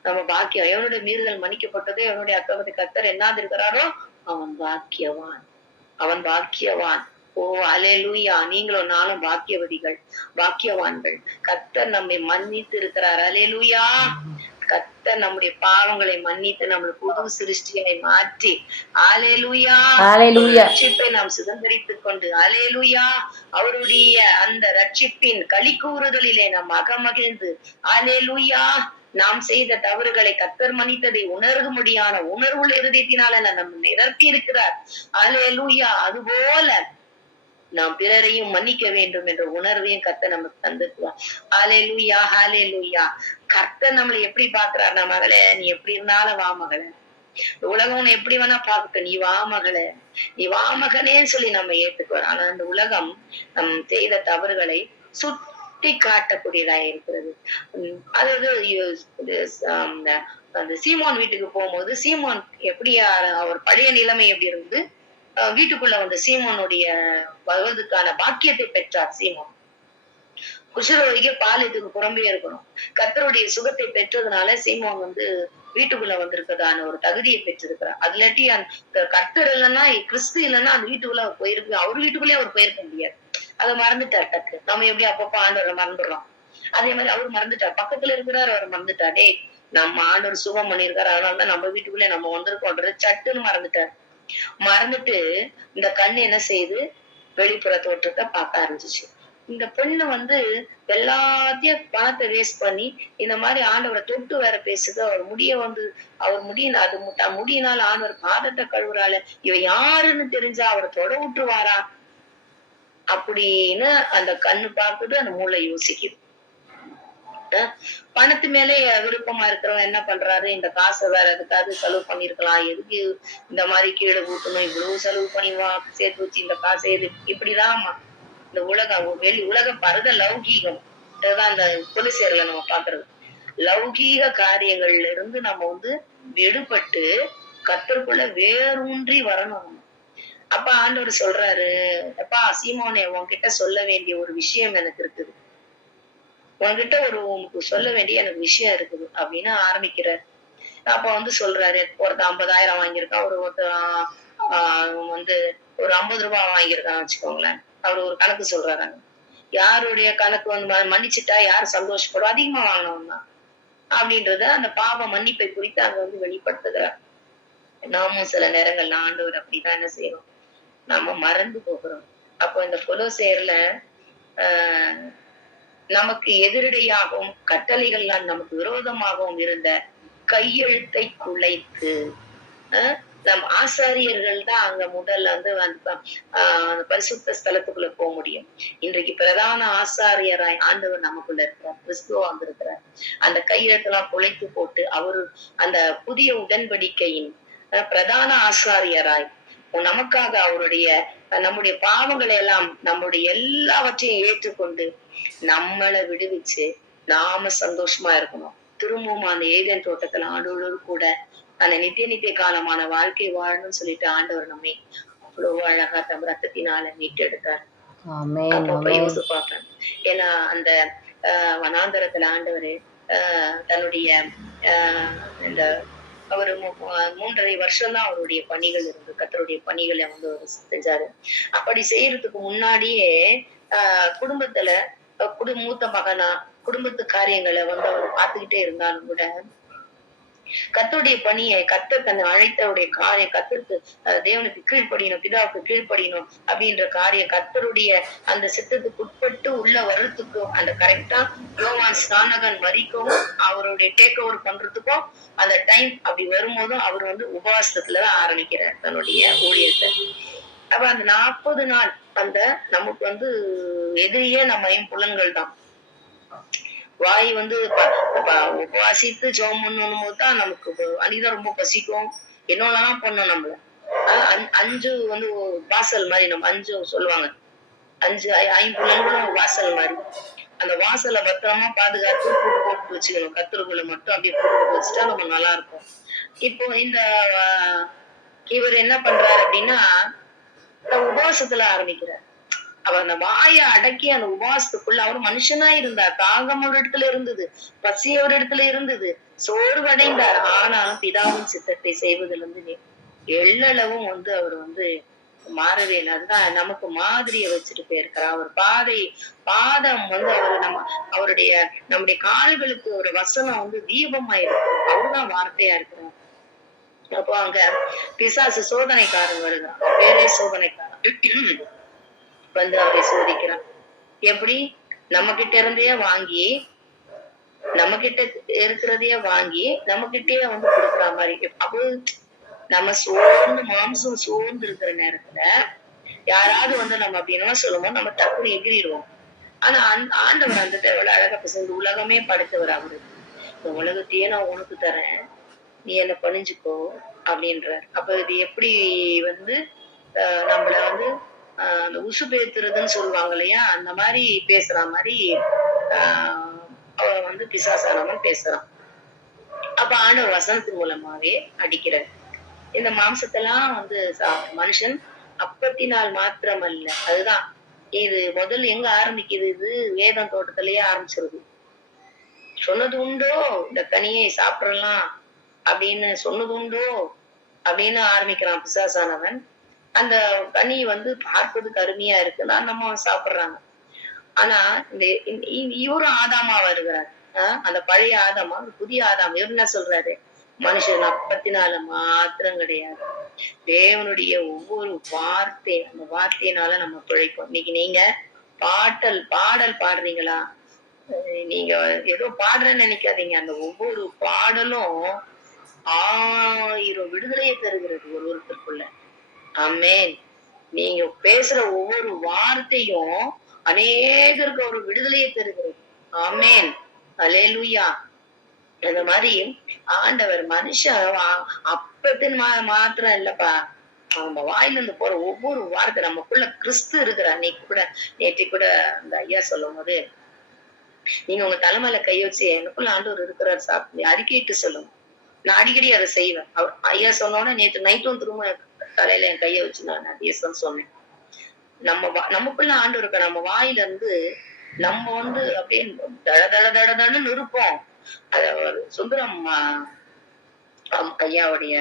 நம்ம பாக்கியம். எவனுடைய மீறுதல் மன்னிக்கப்பட்டதோ, எவனுடைய அக்கிரமத்தை கர்த்தர் எண்ணாது இருக்கிறாரோ அவன் பாக்கியவான், அவன் பாக்கியவான். ஓ அல்லேலூயா. நீங்களும் நானும் பாக்கியவதிகள், பாக்கியவான்கள். கர்த்தர் நம்மை மன்னித்து இருக்கிறார். அல்லேலூயா. கர்த்தர் நம்முடைய பாவங்களை மன்னித்து நம்மளுக்கு புது சிருஷ்டியை மாற்றி அல்லேலூயா ரட்சிப்பை நாம் சுதந்திரித்துக் கொண்டு அல்லேலூயா அவருடைய அந்த ரட்சிப்பின் களி கூறுதலிலே நாம் அகமகிழ்ந்து அல்லேலூயா நாம் செய்த தவறுகளை கர்த்தர் மன்னித்ததை உணர்வும்படியான உணர்வுள்ள இருதயத்தினால நம்ம நிரப்பி இருக்கிறார். அல்லேலூயா. அதுபோல நாம் பிறரையும் மன்னிக்க வேண்டும் என்ற உணர்வையும் கர்த்தர் நமக்கு தந்துக்குவார். ஹல்லேலூயா ஹல்லேலூயா. கர்த்தர் நம்மளை எப்படி பாக்குறாருன்னா, மகளே நீ எப்படி இருந்தாலும் வா மகளே, உலகம் உன்னை எப்படி வேணா பாக்கட்டும், நீ வா மகளே, நீ வா மகனேன்னு சொல்லி நம்ம ஏத்துக்குவோம். ஆனா அந்த உலகம் நம் செய்த தவறுகளை சுட்டி காட்டக்கூடியதா இருக்கிறது. அதாவது அந்த சீமோன் வீட்டுக்கு போகும்போது சீமோன் எப்படி அவர் பழைய நிலைமை எப்படி இருந்தது, வீட்டுக்குள்ள வந்த சீமோனுடைய வருவதற்கான பாக்கியத்தை பெற்றார். சீமோன் குஷ்டரோகிக்கு பாலியத்துக்கு புறம்பே இருக்கணும். கர்த்தருடைய சுகத்தை பெற்றதுனால சீமோன் வந்து வீட்டுக்குள்ள வந்திருக்கிறதான ஒரு தகுதியை பெற்றிருக்கிறார். அது இல்லாட்டி அந்த கர்த்தர் இல்லைன்னா, கிறிஸ்து இல்லைன்னா அந்த வீட்டுக்குள்ள அவர் போயிருக்கு, அவர் வீட்டுக்குள்ளேயே அவர் போயிருக்க முடியாது. அதை மறந்துட்டார் டக்கு. நம்ம எப்படி அப்பப்போ ஆண்டவரை மறந்துடுறோம், அதே மாதிரி அவர் மறந்துட்டார். பக்கத்துல இருக்கிறார், அவர் மறந்துட்டார். டே நம்ம ஆண்டவர் சுகம் பண்ணிருக்காரு, அதனாலதான் நம்ம வீட்டுக்குள்ளே நம்ம வந்திருக்கோன்றது சட்டுன்னு மறந்துட்டார். மறந்துட்டு இந்த கண்ணு என்ன செய்யுது, வெளிப்புற தோற்றத்தை பார்க்க ஆரம்பிச்சிச்சு. இந்த பொண்ணு வந்து எல்லாத்தையும் பணத்தை வேஸ்ட் பண்ணி இந்த மாதிரி ஆண்டவரை தொட்டு வேற பேசுது. அவர் முடிய வந்து அவர் முடியினால ஆண்டவர் பாதத்தை கழுவுறாள். இவ யாருன்னு தெரிஞ்சா அவரை தொட விட்டுருவாரா அப்படின்னு அந்த கண்ணு பாக்குது, அந்த மூளை யோசிக்குது. பணத்து மேலே விருப்பமா இருக்கிறவங்க என்ன பண்றாரு, இந்த காசை வேற எதுக்காவது செலவு பண்ணிருக்கலாம், எதுக்கு இந்த மாதிரி கீழே ஊட்டணும், இவ்வளவு செலவு பண்ணி சேர்த்து வச்சு இந்த காசை எது, இப்படிதான் இந்த உலகம் பரத லௌகீகம். இதுதான் இந்த கொலுசேர்ல நம்ம பாக்குறது. லௌகீக காரியங்கள்ல இருந்து நம்ம வந்து விடுபட்டு கர்த்தருக்குள்ள வேரூன்றி வரணும். அப்ப ஆண்டவர் சொல்றாரு, அப்பா சீமோனே உன்கிட்ட சொல்ல வேண்டிய ஒரு விஷயம் எனக்கு இருக்குது. உன்கிட்ட உனக்கு சொல்ல வேண்டிய எனக்கு விஷயம் இருக்குது அப்படின்னு ஆரம்பிக்கிறார். அப்ப வந்து சொல்றாரு, ஒருத்தன் 50,000 வாங்கியிருக்கான். ஒருத்தன் வந்து ஒரு ரூ. 50 வாங்கியிருக்கான்னு வச்சுக்கோங்களேன். அவரு ஒரு கணக்கு சொல்றாரு. யாருடைய கணக்கு வந்து மன்னிச்சுட்டா யார் சந்தோஷப்படும்? அதிகமா வாங்கினவன் தான். அப்படின்றத அந்த பாவ மன்னிப்பை குறித்து அங்க வந்து வெளிப்படுத்துகிறார். நாமும் சில நேரங்கள்ல ஆண்டவர் அப்படிதான் என்ன செய்யறோம்? நாம மறந்து போகிறோம். அப்போ இந்த கொலோசேயர்ல ஆஹ் நமக்கு எதிரடையாகவும் கட்டளைகள்லாம் நமக்கு விரோதமாகவும் இருந்த கையெழுத்தை குலைத்து நம் ஆசாரியர்கள் தான் அங்க முதல்ல வந்து அந்த பரிசுத்த ஸ்தலத்துக்குள்ள போக முடியும். இன்றைக்கு பிரதான ஆசாரியராய் ஆண்டவர் நமக்குள்ள இருக்கிறார், கிறிஸ்துவ வந்திருக்கிறார். அந்த கையெழுத்தெல்லாம் குலைத்து போட்டு அவரு அந்த புதிய உடன்படிக்கையின் பிரதான ஆசாரியராய் நமக்காக அவருடைய நம்முடைய பாவங்களை எல்லாம் நம்முடைய எல்லாவற்றையும் ஏற்றுக்கொண்டு நம்மளை விடுவிச்சு நாம சந்தோஷமா இருக்கணும். திரும்பவும் அந்த ஏதேன் தோட்டத்துல ஆண்டவரோடு கூட அந்த நித்திய காலமான வாழ்க்கை வாழணும்னு சொல்லிட்டு ஆண்டவர் நம்மை அவ்வளவு அழகா தம் ரத்தத்தினால மீட்டெடுத்தார். அப்ப யோசிச்சு பார்ப்பேன். ஏன்னா அந்த வனாந்தரத்துல ஆண்டவரு தன்னுடைய இந்த அவரு 3.5 வருஷம் தான் அவருடைய பணிகள் இருந்து கர்த்தருடைய பணிகளை வந்து அவர் செஞ்சாரு. அப்படி செய்யறதுக்கு முன்னாடியே குடும்பத்துல மூத்த மகனா குடும்பத்து காரியங்களை வந்து அவர் பார்த்துக்கிட்டே இருந்தாலும் கூட கர்த்தருடைய பணியை கர்த்தர் தன்னை அழைத்தவருடைய காரியம் கர்த்தருக்கு தேவனுக்கு கீழ்ப்படியணும், பிதாவுக்கு கீழ்ப்படியணும் அப்படின்ற காரியம் கர்த்தருடைய அந்த சித்தத்துக்கு உட்பட்டு உள்ள வர்றதுக்கும் அந்த கரெக்டா யோவான் ஸ்நானகன் வரைக்கும் அவருடைய டேக் ஓவர் பண்றதுக்கும் அந்த டைம் அப்படி வரும்போதும் அவர் வந்து உபவாசத்துலதான் ஆரம்பிக்கிறார் தன்னுடைய ஊழியத்தை. அப்ப அந்த 40 நாள் அந்த நமக்கு வந்து எதிரியே நம்ம புலன்கள் தான். வாய் வந்து உபவாசித்து ஜெபம் பண்ணணும் போதுதான் நமக்கு அன்னைக்குதான் ரொம்ப பசிக்கும், என்னெல்லாம் பண்ணும் நம்மள. 5 வந்து வாசல் மாதிரி நம்ம 5 சொல்லுவாங்க. 5 ஐம்புலன்களும் வாசல் மாதிரி. அந்த வாசலை பத்திரமா பாதுகாத்து பூட்டு போட்டு வச்சுக்கணும். கர்த்தருக்குள்ள மட்டும் அப்படியே பூட்டு போட்டு வச்சுட்டா நம்ம நல்லா இருக்கும். இப்போ இந்த இவர் என்ன பண்றாரு அப்படின்னா உபவாசத்துல ஆரம்பிக்கிறார். அவர் அந்த வாயை அடக்கி அந்த உபவாசத்துக்குள்ள அவர் மனுஷனா இருந்தார். தாகம் ஒரு இடத்துல இருந்தது, பசி ஒரு இடத்துல இருந்தது, சோர்வடைந்தார். ஆனாலும் பிதாவின் சித்தத்தை செய்வதில் வந்து எள்ளளவும் வந்து அவர் வந்து மாறவே இல்லை. அதுதான் நமக்கு மாதிரியை வச்சுட்டு போயிருக்கிறார். அவர் பாதம் வந்து அவருடைய நம்முடைய கால்களுக்கு ஒரு வசனம் வந்து தீபமா இருக்கு. அவருதான் வார்த்தையா இருக்கிறார். அப்போ அங்க பிசாசு சோதனைக்காரன் வருகிறான். பேரே சோதனைக்காரன் வந்து அப்படி சோதிக்கிறான். எப்படி? நம்ம கிட்ட இருந்தே வாங்கி நம்ம கிட்ட இருக்கிறதையே வாங்கி நம்ம கிட்டே வந்து கொடுக்குற மாதிரி. அப்போ நம்ம சோர்ந்து மாம்சம் சோர்ந்து இருக்கிற நேரத்துல யாராவது வந்து நம்ம அப்படின்னு சொல்லும்போது நம்ம டக்குன்னு எகிரிடுவோம். ஆனா ஆண்டவர் அந்த எவ்வளவு அழகா பேசுறது. உலகமே படைத்தவர் அவரு. இந்த உலகத்தையே நான் உனக்கு தரேன், நீ என்ன பணிஞ்சுக்கோ அப்படின்றார். அப்ப இது எப்படி வந்து நம்மள வந்து அந்த உசு பேத்துறதுன்னு சொல்லுவாங்க இல்லையா, அந்த மாதிரி பேசுற மாதிரி அவ வந்து பிசாசானவன் பேசுறான். அப்ப ஆண்டவர் வசனத்தின் மூலமாவே அடிக்கிறார். இந்த மாம்சத்தெல்லாம் வந்து மனுஷன் அப்பத்தினால் மாத்திரம் அல்ல. அதுதான் இது முதல் எங்க ஆரம்பிக்குது? இது வேதம் தோட்டத்திலேயே ஆரம்பிச்சிருது. சொன்னது உண்டோ இந்த கனியை சாப்பிடலாம் அப்படின்னு சொன்னது உண்டோ அப்படின்னு ஆரம்பிக்கிறான் பிசாசானவன். அந்த கனி வந்து பார்ப்பதுக்கு அருமையா இருக்குன்னா நம்ம சாப்பிடுறாங்க. ஆனா இவரும் ஆதாமா வருகிறார். அந்த பழைய ஆதாமா புதிய ஆதாம். இவர் என்ன சொல்றாரு? மனுஷன் அப்பத்தினால மாத்திரம் கிடையாது, தேவனுடைய ஒவ்வொரு வார்த்தை, அந்த வார்த்தையினால நம்ம பிழைப்போம். இன்னைக்கு நீங்க பாடல் பாடுறீங்களா? நீங்க ஏதோ பாடுறேன்னு நினைக்காதீங்க. அந்த ஒவ்வொரு பாடலும் 1000 விடுதலையை தருகிறது ஒருவருக்குள்ள. ஆமென். நீங்க பேசுற ஒவ்வொரு வார்த்தையும் அநேகருக்கு ஒரு விடுதலையை தருகிறது. ஆமென். அல்லேலூயா. அந்த மாதிரி ஆண்டவர் மனுஷன் அப்பத்தின் மாத்திரம் இல்லப்பா, நம்ம வாயில இருந்து போற ஒவ்வொரு வார்த்தை நமக்குள்ள கிறிஸ்து இருக்கிறார். நேற்று கூட அந்த ஐயா சொல்லும் போது, நீங்க உங்க தலைமையில கை வச்சு எனக்குள்ள ஆண்டவர் இருக்கிறார் சாப்பிட்டு அறிக்கையிட்டு சொல்லுங்க. நான் அடிக்கடி அதை செய்வேன். ஐயா சொன்னோட நேற்று நைட்டும் திரும்ப தலையில என் கையை வச்சு நான் அதே சொன்னேன். நமக்குள்ள ஆண்டு இருக்க நம்ம வாயில இருந்து நம்ம அப்படியே தட தட தடன்னு இருப்போம். அத சுந்தரம் ஐயாவுடைய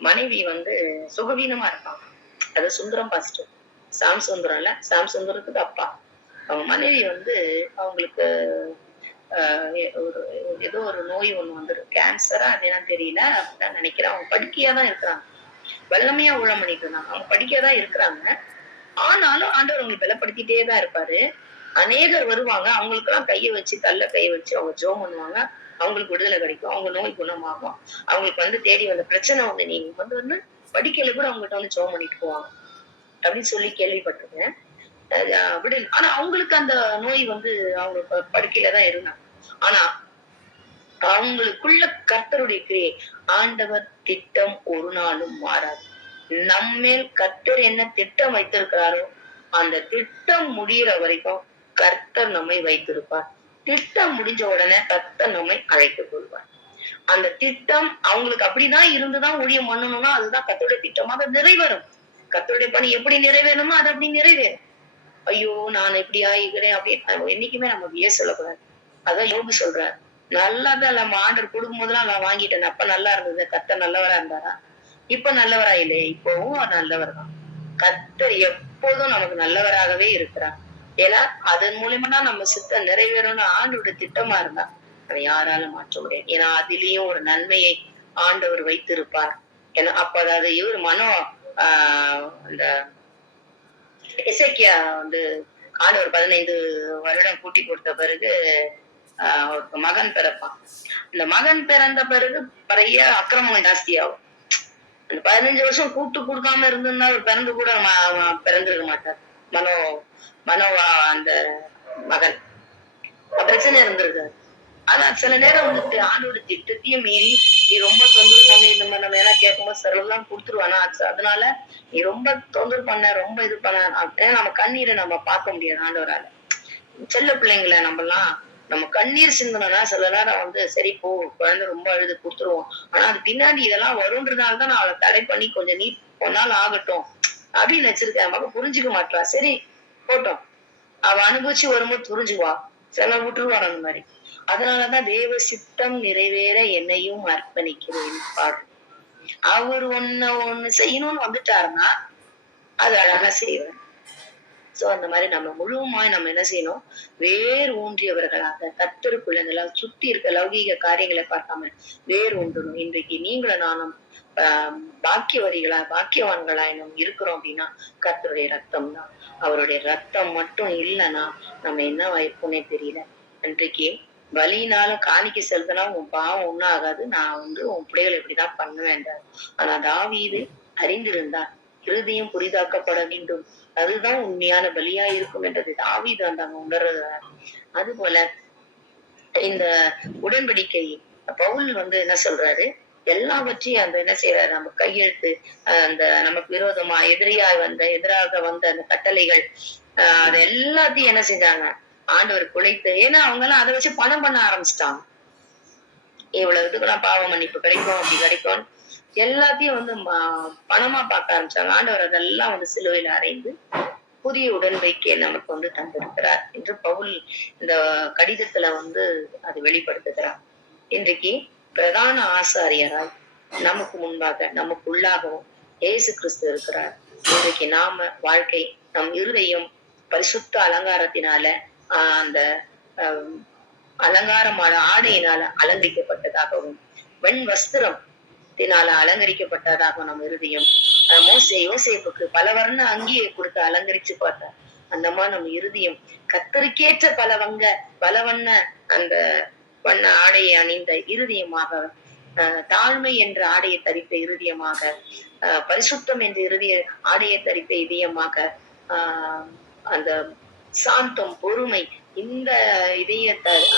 மனைவி சுகவீனமா இருப்பாங்க. அது சுந்தரம் பாஸ்டர், சாம் சுந்தரம் இல்ல, சாம் சுந்தரத்துக்கு அப்பா. அவங்க மனைவி அவங்களுக்கு ஒரு ஏதோ ஒரு நோய் ஒண்ணு கேன்சரா அது என்னன்னு தெரியல, அப்படிதான் நினைக்கிறேன். அவங்க படுக்கையாதான் இருக்கிறாங்க. வல்லமையா ஊழம் பண்ணிட்டு இருந்தாங்க. அவங்க படுக்கையாதான் இருக்கிறாங்க. ஆனாலும் ஆண்டவர் அவங்களை பலப்படுத்திட்டே தான் இருப்பாரு. அநேகர் வருவாங்க, அவங்களுக்கு எல்லாம் கையை வச்சு கையை வச்சு அவங்க ஜெபம் பண்ணுவாங்க. அவங்களுக்கு விடுதலை கிடைக்கும், அவங்க நோய் குணமாகும். அவங்களுக்கு தேடி வந்த பிரச்சனை நீங்க படிக்கையில கூட அவங்ககிட்ட ஜெபம் பண்ணிட்டு போவாங்க அப்படின்னு சொல்லி கேள்விப்பட்டிருக்கேன். ஆனா அவங்களுக்கு அந்த நோய் அவங்க படுக்கையில தான் இருந்தாங்க. ஆனா அவங்களுக்குள்ள கர்த்தருடைய கிரியை, ஆண்டவர் திட்டம் ஒரு நாளும் மாறாது. நம்மேல் கர்த்தர் என்ன திட்டம் வைத்திருக்கிறாரோ அந்த திட்டம் முடிகிற வரைக்கும் கர்த்தர் நம்மை வைத்திருப்பார். திட்டம் முடிஞ்ச உடனே கர்த்தர் நம்மை அழைத்துக் கொள்வார். அந்த திட்டம் அவங்களுக்கு அப்படிதான் இருந்துதான் ஊழியம் பண்ணணும்னா அதுதான் கர்த்தருடைய திட்டமாக நிறைவேறும். கர்த்தருடைய பணி எப்படி நிறைவேறணுமோ அது அப்படி நிறைவேறும். ஐயோ நான் எப்படி ஆகிறேன் அப்படின்னு என்னைக்குமே நம்ம அப்படியே சொல்லக்கூடாது. அதான் யோபு சொல்றார், நல்லாதான் நம்ம ஆண்டர் கொடுக்கும் போதெல்லாம் நான் வாங்கிட்டேன், அப்ப நல்லா இருந்தது, கர்த்தர் நல்லவரா இருந்தாரா? இப்ப நல்லவரா இல்லையே, இப்பவும் நல்லவர் தான். கர்த்தர் எப்போதும் நமக்கு நல்லவராகவே இருக்கிறார். ஏன்னா அதன் மூலியமா தான் நம்ம சித்தம் நிறைவேறணும்னு ஆண்டோட திட்டமா இருந்தா அதை யாராலும் மாற்ற முடியாது. ஏன்னா அதிலேயும் ஒரு நன்மையை ஆண்டவர் வைத்திருப்பார். ஏன்னா அப்ப அதாவது இவர் அந்த எசேக்கியா ஆண்டவர் 15 வருடம் கூட்டி கொடுத்த பிறகு அவருக்கு மகன் பிறப்பான். அந்த மகன் பிறந்த பிறகு நிறைய அக்கிரமம் ஜாஸ்தி ஆகும். அந்த 15 வருஷம் கூட்டு கொடுக்காம இருந்திருந்தா அவர் பிறந்து கூட பிறந்திருக்க மாட்டார். மனோவா அந்த மகன் பிரச்சனை இருந்திருக்காரு. ஆனா சில நேரம் ஆண்டோட திட்டத்தையும் மீறி நீ ரொம்ப தொந்தரவு பண்ணி இந்த மாதிரி நம்ம எல்லாம் கேட்கும்போது சிலர்லாம் கொடுத்துருவானா, அதனால நீ ரொம்ப தொந்தரவு பண்ண, ரொம்ப இது பண்ண, நம்ம கண்ணீரை நம்ம பார்க்க முடியாது ஆண்டவரால. செல்ல பிள்ளைங்களை நம்ம கண்ணீர் சிந்தனா சில நேரம் சரி போ, குழந்தை ரொம்ப அழுது கொடுத்துருவோம். ஆனா அது பின்னாடி இதெல்லாம் வரும்ன்றதுனாலதான் நான் அவளை தடை பண்ணி கொஞ்சம் நீ பொன்னாள் ஆகட்டும் அப்படின்னு வச்சிருக்கேன். மக புரிஞ்சுக்க மாட்டா. சரி போட்டோம், அவ அனுபவிச்சு வரும்போது புரிஞ்சுவா. சில விட்டுருவான் அந்த மாதிரி. அதனாலதான் தேவ சித்தம் நிறைவேற என்னையும் அர்ப்பணிக்கிறேன் பாடு. அவர் ஒண்ணு செய்யணும்னு வந்துட்டாருன்னா அது அழகா செய்வார். சோ அந்த மாதிரி நம்ம முழுவதுமாய் நம்ம என்ன செய்யணும், வேர் ஊன்றியவர்களாக கர்த்தருக்குள்ள இதெல்லாம் சுத்தி இருக்க லௌகீக காரியங்களை பார்க்காம வேர் ஊன்றணும். இன்றைக்கு நீங்களும் நானும் பாக்கியவான்களா நம்ம இருக்கிறோம் அப்படின்னா கர்த்தருடைய ரத்தம் தான். அவருடைய ரத்தம் மட்டும் இல்லைன்னா நம்ம என்ன வாய்ப்புன்னே தெரியல. இன்றைக்கு வலியினால காணிக்கை செலுத்தினா உன் பாவம் ஒண்ணும் ஆகாது, நான் உன் பிள்ளைகளை இப்படிதான் பண்ணுவேன். ஆனா தாவீது அறிந்திருந்தார், இருதயம் புரிதாக்கப்பட வேண்டும், அதுதான் உண்மையான பலியா இருக்கும் என்றது தாவீது அங்க உணர்றார். அது போல இந்த உடன்படிக்கை பவுல் என்ன சொல்றாரு, எல்லாவற்றையும் என்ன செய்யறாரு, நம்ம கையெழுத்து அந்த நமக்கு விரோதமா எதிராக வந்த அந்த கட்டளைகள் அது எல்லாத்தையும் என்ன செஞ்சாங்க ஆண்டவர் குலைத்து. ஏன்னா அவங்க எல்லாம் அதை வச்சு பணம் பண்ண ஆரம்பிச்சிட்டாங்க. இவ்வளவு இதுக்கெல்லாம் பாவ மன்னிப்பு கிடைக்கும், அப்படி கிடைக்கும், எல்லாத்தையும் பணமா பார்க்க ஆரம்பிச்சாங்க. ஆண்டவர் அதெல்லாம் சிலுவையில அறைந்து புதிய உடன்படிக்கையை நமக்கு தந்திருக்கிறார் என்று பவுல் இந்த கடிதத்துல அது வெளிப்படுத்துகிறார். இன்றைக்கு பிரதான ஆசாரியராய் நமக்கு முன்பாக நமக்குள்ளாகவும் இயேசு கிறிஸ்து இருக்கிறார். இன்றைக்கு நாம வாழ்க்கை நம் இருதயம் பரிசுத்த அலங்காரத்தினால அந்த அலங்காரமான ஆடையினால அலங்கரிக்கப்பட்டதாகவும் வெண் வஸ்திரத்தினால அலங்கரிக்கப்பட்டதாகவும் நம்ம இருதயம் யோசேப்புக்கு பல வர்ண அங்கியை கொடுத்து அலங்கரிச்சு பார்த்தார். அந்த மாதிரி நம்ம இருதயம் கத்தருக்கேற்ற பல வண்ண அந்த வண்ண ஆடையை அணிந்த இருதயமாக, தாழ்மை என்ற ஆடையை தரித்த இருதயமாக, பரிசுத்தம் என்ற ஆடையை தரித்த இதயமாக, அந்த சாந்தம் பொறுமை இந்த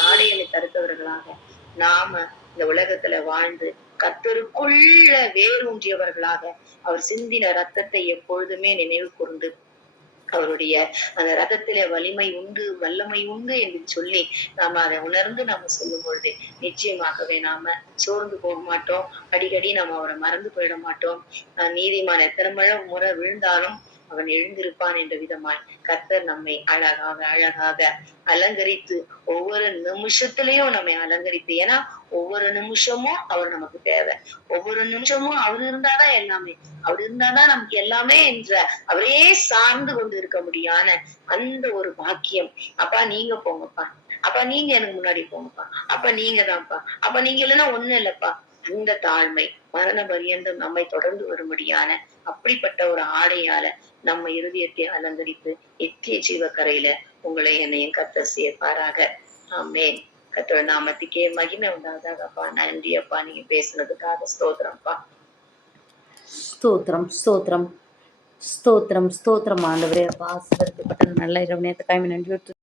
ஆடைகளை தருத்தவர்களாக நாம இந்த உலகத்துல வாழ்ந்து கர்த்தருக்குள்ள வேரூன்றியவர்களாக அவர் சிந்தின ரத்தத்தை எப்பொழுதுமே நினைவு கூர்ந்து அவருடைய அந்த ரதத்திலே வலிமை உண்டு, வல்லமை உண்டு என்று சொல்லி நாம அதை உணர்ந்து நாம சொல்லும் பொழுது நிச்சயமாகவே நாம சோர்ந்து போக மாட்டோம். அடிக்கடி நம்ம அவரை மறந்து போயிட மாட்டோம். நீதிமான் எத்தனை முறை விழுந்தாலும் அவன் எழுந்திருப்பான் என்ற விதமாய் கர்த்தர் நம்மை அழகாக அழகாக அலங்கரித்து ஒவ்வொரு நிமிஷத்திலையும் நம்மை அலங்கரித்து, ஏன்னா ஒவ்வொரு நிமிஷமும் அவர் நமக்கு தேவை. ஒவ்வொரு நிமிஷமும் அவர் இருந்தாதான் எல்லாமே. அவர் இருந்தாதான் நமக்கு எல்லாமே என்ற அவரையே சார்ந்து கொண்டு இருக்க முடியான அந்த ஒரு பாக்கியம். அப்பா நீங்க போங்கப்பா, அப்பா நீங்க எனக்கு முன்னாடி போங்கப்பா, அப்ப நீங்க தான்ப்பா, அப்ப நீங்க இல்லைன்னா ஒண்ணும் இல்லப்பா. அந்த தாழ்மை மரண பரியந்தம் நம்மை தொடர்ந்து வரும்படியான அப்படிப்பட்ட ஒரு ஆடையால நம்ம இருதயத்தை அலங்கரித்து நித்திய ஜீவக்கரையில உங்களை என்னையும் கர்த்தர் சேர்ப்பாராக. ஆமென். கர்த்தர் நாமத்துக்கே மகிமை உண்டாவதாகப்பா. நன்றி அப்பா, நீங்க பேசுனதுக்காக ஸ்தோத்திரம்ப்பா. ஸ்தோத்திரம் ஸ்தோத்திரம் ஸ்தோத்திரம் ஸ்தோத்திரம் ஆண்டவரே. அப்பா ஆசீர்வதிக்கப்பட்ட நல்ல இரவு நேரத்துக்காக நன்றி.